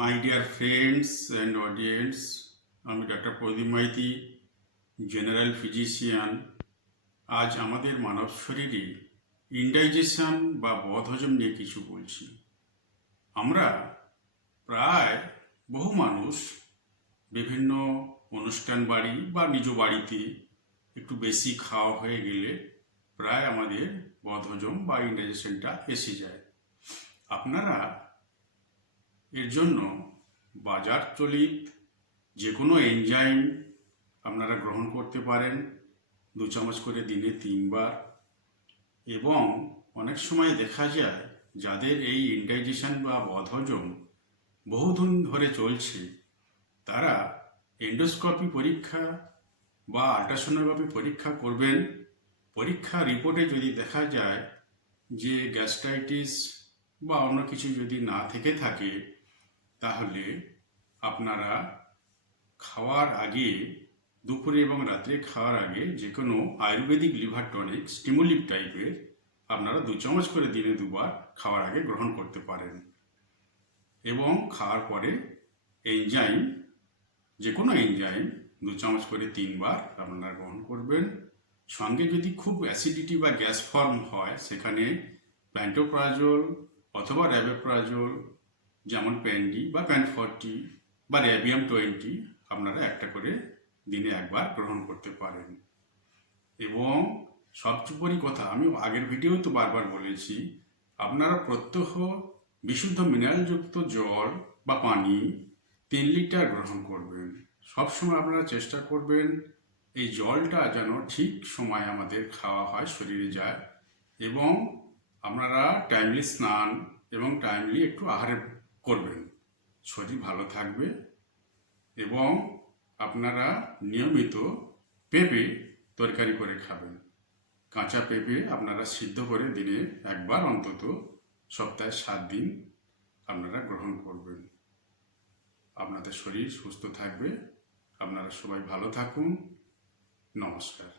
My dear friends and audience, আমি doctor প্রদীপ Maiti, general physician. আজ আমাদের মানব শরীরে ইনডাইজেশন বা বদহজম নিয়ে কিছু বলছি। আমরা প্রায় বহু মানুষ বিভিন্ন অনুষ্ঠান বাড়ি বা নিজ বাড়িতে একটু বেশি খাওয়া হয়ে গেলে প্রায় আমাদের বদহজম বা ইনডাইজেশনটা এসে যায়। আপনারা এর জন্য বাজার চলিত যে কোনো এনজাইম আপনারা গ্রহণ করতে পারেন 2 চামচ করে দিনে 3 বার। এবং অনেক সময় দেখা যায় যাদের এই ইনডাইজেশন বা বদহজম বহুদিন ধরে চলছে, তারা এন্ডোস্কোপি পরীক্ষা বা আল্ট্রাসোনোগ্রাফি পরীক্ষা করবেন। পরীক্ষা রিপোর্টে যদি দেখা যায় যে গ্যাস্ট্রাইটিস বা অন্য কিছু যদি না থেকে থাকে, তাহলে আপনারা খাওয়ার আগে, দুপুরে এবং রাত্রে খাওয়ার আগে যে কোনো আয়ুর্বেদিক লিভার টনিক স্টিমুলিভ টাইপের আপনারা 2 চামচ করে দিনে 2 বার খাওয়ার আগে গ্রহণ করতে পারেন। এবং খাওয়ার পরে এনজাইম, যে কোনো এনজাইম 2 চামচ করে 3 বার আপনারা গ্রহণ করবেন। সঙ্গে যদি খুব অ্যাসিডিটি বা গ্যাস ফর্ম হয়, সেখানে প্যান্টোপ্রাজোল অথবা র্যাবেপ্রাজোল, যেমন প্যান্ডি বা প্যান40 বা র্যাবিয়াম 20 আপনারা একটা করে দিনে 1 বার গ্রহণ করতে পারেন। এবং সবচেয়ে বড় কথা, আমি আগের ভিডিও তো বারবার বলেছি, আপনারা প্রত্যহ বিশুদ্ধ মিনারেলযুক্ত জল বা পানি 3 লিটার গ্রহণ করবেন। সবসময় আপনারা চেষ্টা করবেন এই জলটা যেন ঠিক সময় আমাদের খাওয়া হয়, শরীরে যায়। এবং আপনারা টাইমলি স্নান এবং টাইমলি একটু আহার করবেন, শরীর ভালো থাকবে। এবং আপনারা নিয়মিত পেঁপে তরকারি করে খাবেন। কাঁচা পেঁপে আপনারা সিদ্ধ করে দিনে 1 বার অন্তত সপ্তাহে 7 দিন আপনারা গ্রহণ করবেন। আপনাদের শরীর সুস্থ থাকবে। আপনারা সবাই ভালো থাকুন। নমস্কার।